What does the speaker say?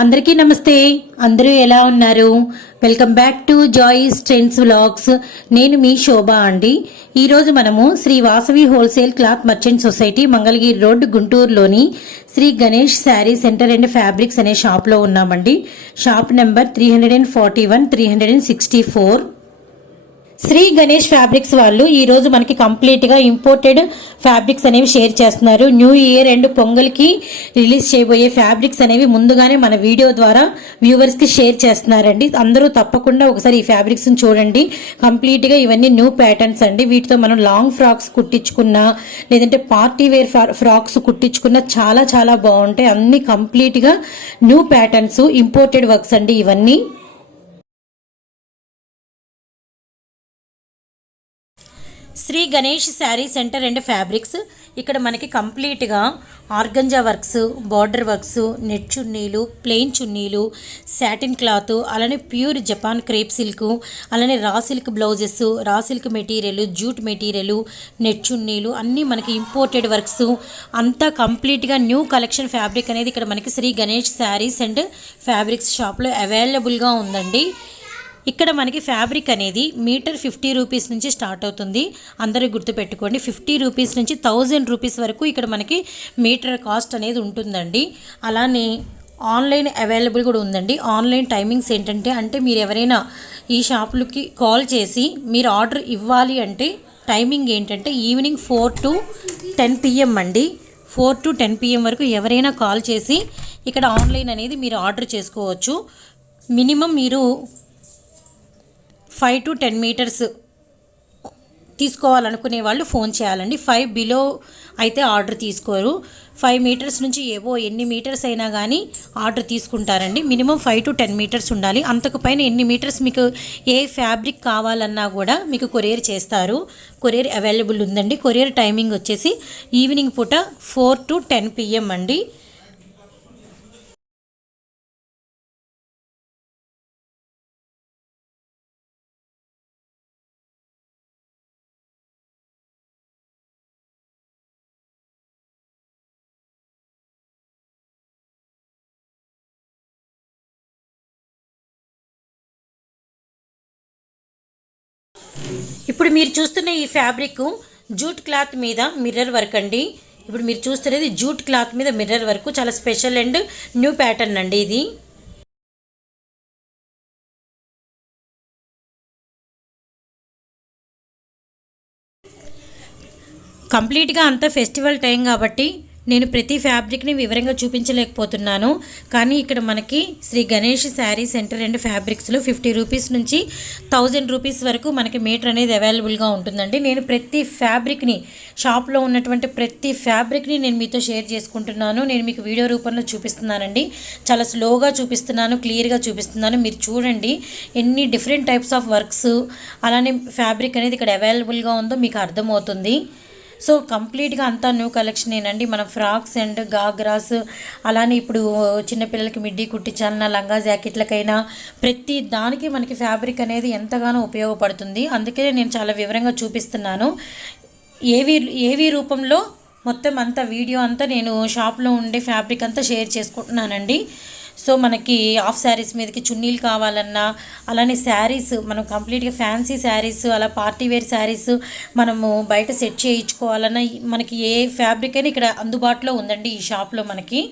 అందరికీ నమస్తే. అందరూ ఎలా ఉన్నారు? Welcome back to Joyce trends vlogs. నేను మీ శోభ అండి. ఈరోజు మనము Sri Vasavi wholesale cloth merchant society Mangalagiri road గుంటూరులోని Sri Ganesh sari centre and fabrics అనే షాప్లో ఉన్నామండి. Shop number 341 364. Sri Ganesh fabrics వాళ్ళు ఈరోజు మనకి కంప్లీట్గా ఇంపోర్టెడ్ ఫ్యాబ్రిక్స్ అనేవి షేర్ చేస్తున్నారు. న్యూ ఇయర్ అండ్ పొంగల్కి రిలీజ్ చేయబోయే ఫ్యాబ్రిక్స్ అనేవి ముందుగానే మన వీడియో ద్వారా వ్యూవర్స్కి షేర్ చేస్తున్నారండి. అందరూ తప్పకుండా ఒకసారి ఈ ఫ్యాబ్రిక్స్ని చూడండి. కంప్లీట్గా ఇవన్నీ న్యూ ప్యాటర్న్స్ అండి. వీటితో మనం లాంగ్ ఫ్రాక్స్ కుట్టించుకున్నా లేదంటే పార్టీ వేర్ ఫ్రాక్స్ కుట్టించుకున్నా చాలా చాలా బాగుంటాయి. అన్ని కంప్లీట్గా న్యూ ప్యాటర్న్స్, ఇంపోర్టెడ్ వర్క్స్ అండి ఇవన్నీ. Sri Ganesh sari centre and fabrics. ఇక్కడ మనకి కంప్లీట్గా organza works, border works, net చున్నీలు, ప్లెయిన్ చున్నీలు, సాటిన్ క్లాత్, అలానే ప్యూర్ జపాన్ క్రేప్ సిల్క్, అలానే raw silk blouses, raw silk material, jute material, net చున్నీలు అన్నీ మనకి ఇంపోర్టెడ్ వర్క్స్. అంతా కంప్లీట్గా న్యూ కలెక్షన్ ఫ్యాబ్రిక్ అనేది ఇక్కడ మనకి శ్రీ గణేష్ శారీస్ అండ్ ఫ్యాబ్రిక్స్ షాప్లో అవైలబుల్గా ఉందండి. ఇక్కడ మనకి ఫ్యాబ్రిక్ అనేది మీటర్ 50 రూపీస్ నుంచి స్టార్ట్ అవుతుంది. అందరూ గుర్తుపెట్టుకోండి, 50 రూపీస్ నుంచి 1000 రూపీస్ వరకు ఇక్కడ మనకి మీటర్ కాస్ట్ అనేది ఉంటుందండి. అలానే ఆన్లైన్ అవైలబుల్ కూడా ఉందండి. ఆన్లైన్ టైమింగ్స్ ఏంటంటే మీరు ఎవరైనా ఈ షాపులకి కాల్ చేసి మీరు ఆర్డర్ ఇవ్వాలి అంటే టైమింగ్ ఏంటంటే ఈవినింగ్ 4 to 10 PM అండి. 4 to 10 PM వరకు ఎవరైనా కాల్ చేసి ఇక్కడ ఆన్లైన్ అనేది మీరు ఆర్డర్ చేసుకోవచ్చు. మినిమం మీరు 5 to 10 మీటర్స్ తీసుకోవాలనుకునే వాళ్ళు ఫోన్ చేయాలండి. 5 బిలో అయితే ఆర్డర్ తీసుకోరు. 5 మీటర్స్ నుంచి ఏవో ఎన్ని మీటర్స్ అయినా కానీ ఆర్డర్ తీసుకుంటారండి. మినిమం 5 to 10 మీటర్స్ ఉండాలి. అంతకు పైన ఎన్ని మీటర్స్ మీకు ఏ ఫ్యాబ్రిక్ కావాలన్నా కూడా మీకు కొరియర్ చేస్తారు. కొరియర్ అవైలబుల్ ఉందండి. కొరియర్ టైమింగ్ వచ్చేసి ఈవినింగ్ పూట 4 to 10 PM అండి. ఇప్పుడు మీరు చూస్తున్న ఈ ఫ్యాబ్రిక్ జూట్ క్లాత్ మీద మిర్రర్ వర్క్ అండి. ఇప్పుడు మీరు చూస్తున్నది జూట్ క్లాత్ మీద మిర్రర్ వర్క్, చాలా స్పెషల్ అండ్ న్యూ ప్యాటర్న్ అండి ఇది. కంప్లీట్గా అంతా ఫెస్టివల్ టైం కాబట్టి నేను ప్రతి ఫ్యాబ్రిక్ని వివరంగా చూపించలేకపోతున్నాను. కానీ ఇక్కడ మనకి శ్రీ గణేష్ శారీ సెంటర్ అండ్ ఫ్యాబ్రిక్స్లో 50 రూపీస్ నుంచి 1000 రూపీస్ వరకు మనకి మీటర్ అనేది అవైలబుల్గా ఉంటుందండి. నేను ప్రతి ఫ్యాబ్రిక్ని, షాప్లో ఉన్నటువంటి ప్రతి ఫ్యాబ్రిక్ని నేను మీతో షేర్ చేసుకుంటున్నాను. నేను మీకు వీడియో రూపంలో చూపిస్తున్నానండి. చాలా స్లోగా చూపిస్తున్నాను, క్లియర్గా చూపిస్తున్నాను. మీరు చూడండి ఎన్ని డిఫరెంట్ టైప్స్ ఆఫ్ వర్క్స్, అలానే ఫ్యాబ్రిక్ అనేది ఇక్కడ అవైలబుల్గా ఉందో మీకు అర్థమవుతుంది. సో కంప్లీట్గా అంతా న్యూ కలెక్షనేనండి. మన ఫ్రాక్స్ అండ్ గాగ్రాస్, అలానే ఇప్పుడు చిన్నపిల్లలకి మిడ్డీ కుట్టించాలన్నా, లంగా జాకెట్లకైనా ప్రతి దానికి మనకి ఫ్యాబ్రిక్ అనేది ఎంతగానో ఉపయోగపడుతుంది. అందుకే నేను చాలా వివరంగా చూపిస్తున్నాను. ఏవి రూపంలో మొత్తం అంతా వీడియో అంతా నేను షాప్లో ఉండే ఫ్యాబ్రిక్ అంతా షేర్ చేసుకుంటున్నానండి. సో మనకి హాఫ్ శారీస్ మీదకి చున్నీలు కావాలన్నా, అలానే శారీస్ మనం కంప్లీట్గా ఫ్యాన్సీ శారీస్, అలా పార్టీ వేర్ శారీస్ మనము బయట సెట్ చేయించుకోవాలన్నా మనకి ఏ ఫ్యాబ్రిక్ అయినా ఇక్కడ అందుబాటులో ఉందండి ఈ షాప్లో మనకి.